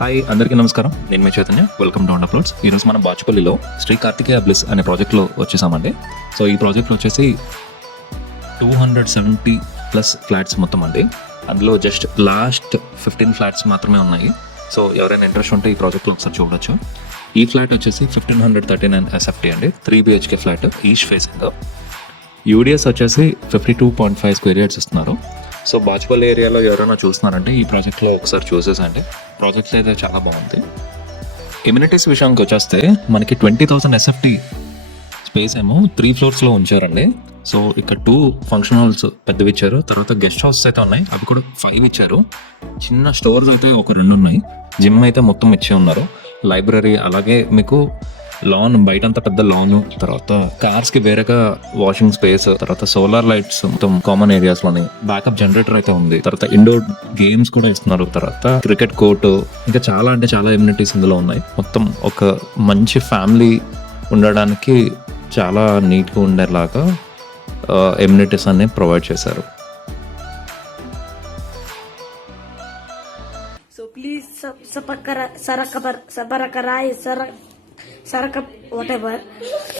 Hi అందరికీ నమస్కారం, నేను మీ చైతన్య. Welcome to uploads. ఈరోజు మనం బాచుపల్లిలో శ్రీ కార్తికేయ బ్లిస్ అనే ప్రాజెక్ట్లో వచ్చేసామండి. సో ఈ ప్రాజెక్ట్లో వచ్చేసి 270+ ఫ్లాట్స్ మొత్తం అండి. అందులో జస్ట్ లాస్ట్ 15 ఫ్లాట్స్ మాత్రమే ఉన్నాయి. సో ఎవరైనా ఇంట్రెస్ట్ ఉంటే ఈ ప్రాజెక్ట్లో ఒకసారి చూడొచ్చు. ఈ ఫ్లాట్ వచ్చేసి 1539 SFT అండి, 3 BHK flat, east facing. UDS వచ్చేసి 52.5 స్క్వేర్ యార్డ్స్ ఇస్తున్నారు. సో బాచుపల్లి ఏరియాలో ఎవరైనా చూస్తున్నారంటే ఈ ప్రాజెక్ట్లో ఒకసారి చూసేసండి. ప్రాజెక్ట్ అయితే చాలా బాగుంది. ఎమ్యూనిటీస్ విషయానికి వచ్చేస్తే మనకి 20,000 SFT స్పేస్ ఏమో 3 ఫ్లోర్స్లో ఉంచారండి. సో ఇక్కడ 2 ఫంక్షన్ హాల్స్ పెద్దవి ఇచ్చారు. తర్వాత గెస్ట్ హౌస్ అయితే ఉన్నాయి, అవి కూడా 5 ఇచ్చారు. చిన్న స్టోర్స్ అయితే ఒక 2 ఉన్నాయి. జిమ్ అయితే మొత్తం ఇచ్చే ఉన్నారు. లైబ్రరీ, అలాగే మీకు లాన్, బయటంతా పెద్ద లాన్, తర్వాత కార్స్ కి వేరేగా వాషింగ్ స్పేస్, తర్వాత సోలార్ లైట్స్ మొత్తం కామన్ ఏరియాస్ లోని, బ్యాకప్ జనరేటర్ అయితే ఉంది. తర్వాత ఇండోర్ గేమ్స్ కూడా ఇస్తున్నారు. తర్వాత క్రికెట్ కోర్టు, ఇంకా చాలా అంటే చాలా ఎమ్యూనిటీస్ ఇందులో ఉన్నాయి. మొత్తం ఒక మంచి ఫ్యామిలీ ఉండడానికి చాలా నీట్గా ఉండేలాగా ఎమ్యూనిటీస్ అన్ని ప్రొవైడ్ చేశారు. So please subscribe, whatever.